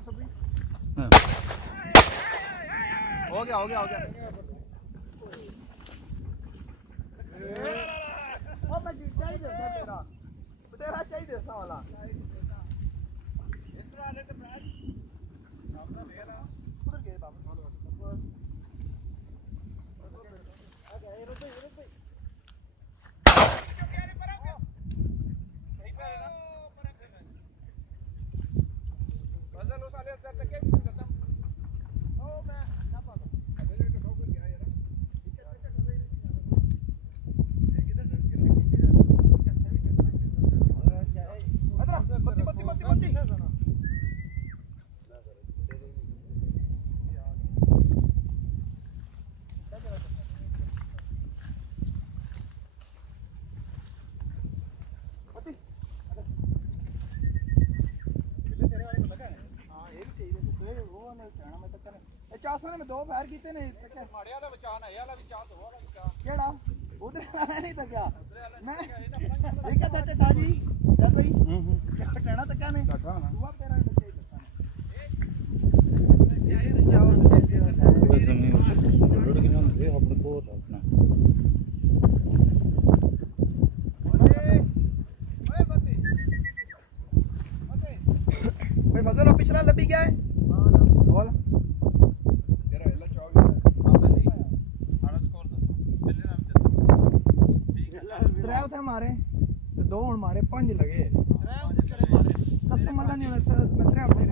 हो गया हो गया हो गया मैं चाहिए तेरा तेरा चाहिए वाला चासा ने दो फायर किए ने माड़े वाला बचा ना ये वाला भी चाह दो वाला बचा केड़ा उधर वाला नहीं था क्या मैं एक है टटा जी जब भाई टना तक ने टटा ना तू तेरा बच्चे कोई जमीन रोड के नाम से अपने को रखना ओए मती भाई फजल पिछला लबी गया है बोल मारे दो हुन मारे 5 लगे कसम अल्लाह ने मैं 3 अपने